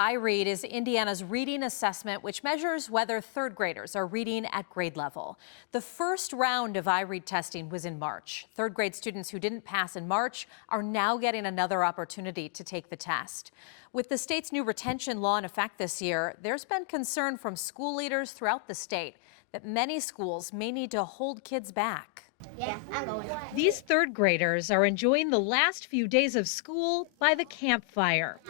IREAD is Indiana's reading assessment, which measures whether third graders are reading at grade level. The first round of IREAD testing was in March. Third grade students who didn't pass in March are now getting another opportunity to take the test. With the state's new retention law in effect this year, there's been concern from school leaders throughout the state that many schools may need to hold kids back. Yeah, I'm going. These third graders are enjoying the last few days of school by the campfire.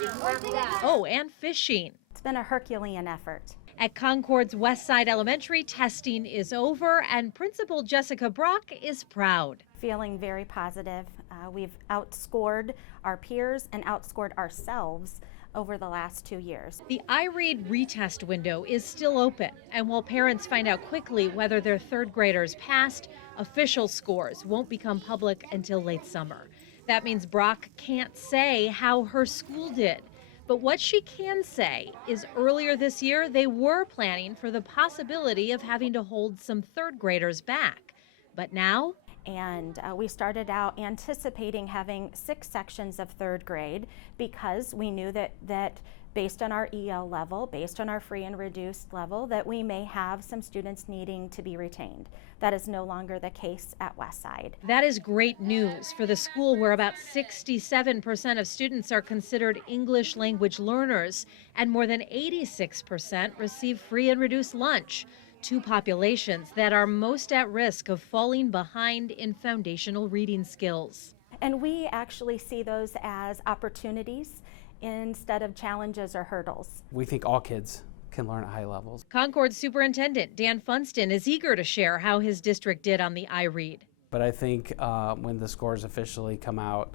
Oh, and fishing. It's been a Herculean effort. At Concord's West Side Elementary, testing is over, and Principal Jessica Brock is proud. Feeling very positive. We've outscored our peers and outscored ourselves over the last 2 years. The IREAD retest window is still open, and while parents find out quickly whether their third graders passed, official scores won't become public until late summer. That means Brock can't say how her school did. But what she can say is earlier this year, they were planning for the possibility of having to hold some third graders back. But now? And we started out anticipating having 6 sections of third grade because we knew that based on our EL level, based on our free and reduced level, that we may have some students needing to be retained. That is no longer the case at Westside. That is great news for the school where about 67% of students are considered English language learners and more than 86% receive free and reduced lunch. Two populations that are most at risk of falling behind in foundational reading skills. And we actually see those as opportunities instead of challenges or hurdles. We think all kids can learn at high levels. Concord Superintendent Dan Funston is eager to share how his district did on the IREAD. But I think when the scores officially come out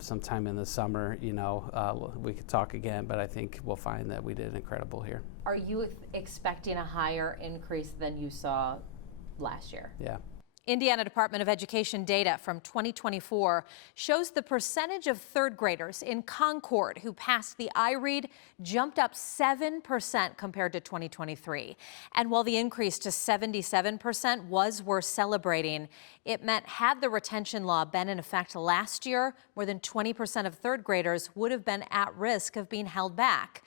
sometime in the summer, we could talk again, but I think we'll find that we did incredible here. Are you expecting a higher increase than you saw last year? Yeah. Indiana Department of Education data from 2024 shows the percentage of third graders in Concord who passed the IREAD jumped up 7% compared to 2023. And while the increase to 77% was worth celebrating, it meant had the retention law been in effect last year, more than 20% of third graders would have been at risk of being held back.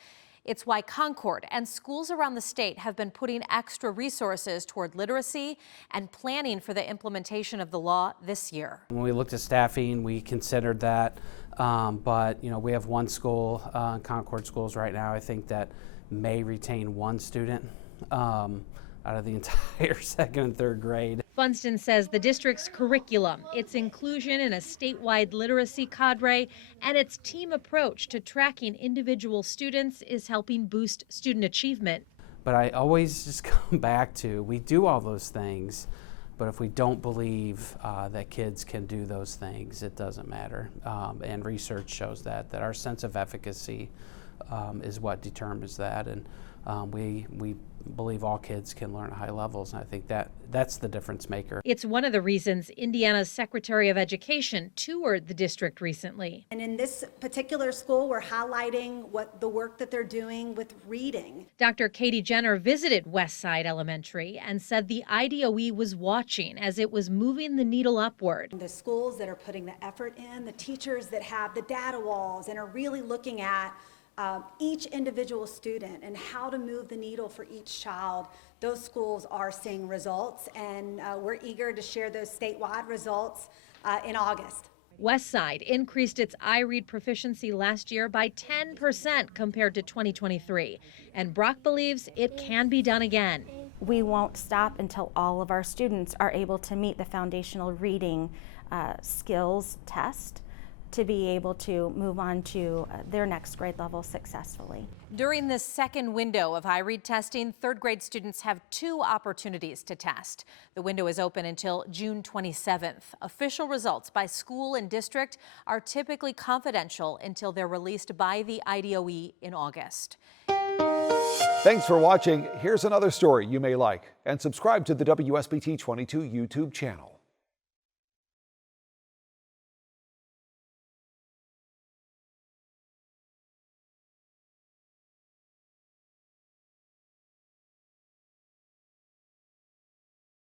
It's why Concord and schools around the state have been putting extra resources toward literacy and planning for the implementation of the law this year. When we looked at staffing, we considered that, but we have one school, Concord Schools right now, I think that may retain one student out of the entire second and third grade. Funston says the district's curriculum, its inclusion in a statewide literacy cadre, and its team approach to tracking individual students is helping boost student achievement. But I always just come back to, we do all those things, but if we don't believe that kids can do those things, it doesn't matter. And research shows that our sense of efficacy is what determines that. And we believe all kids can learn at high levels, and I think that's the difference maker. It's one of the reasons Indiana's Secretary of Education toured the district recently. And in this particular school, we're highlighting the work that they're doing with reading. Dr. Katie Jenner visited Westside Elementary and said the IDOE was watching as it was moving the needle upward. The schools that are putting the effort in, the teachers that have the data walls and are really looking at each individual student and how to move the needle for each child, those schools are seeing results, and we're eager to share those statewide results in August. Westside increased its IREAD proficiency last year by 10% compared to 2023, and Brock believes it can be done again. We won't stop until all of our students are able to meet the foundational reading skills test to be able to move on to their next grade level successfully. During this second window of IREAD testing, third grade students have 2 opportunities to test. The window is open until June 27th. Official results by school and district are typically confidential until they're released by the IDOE in August. Thanks for watching. Here's another story you may like, and subscribe to the WSBT 22 YouTube channel.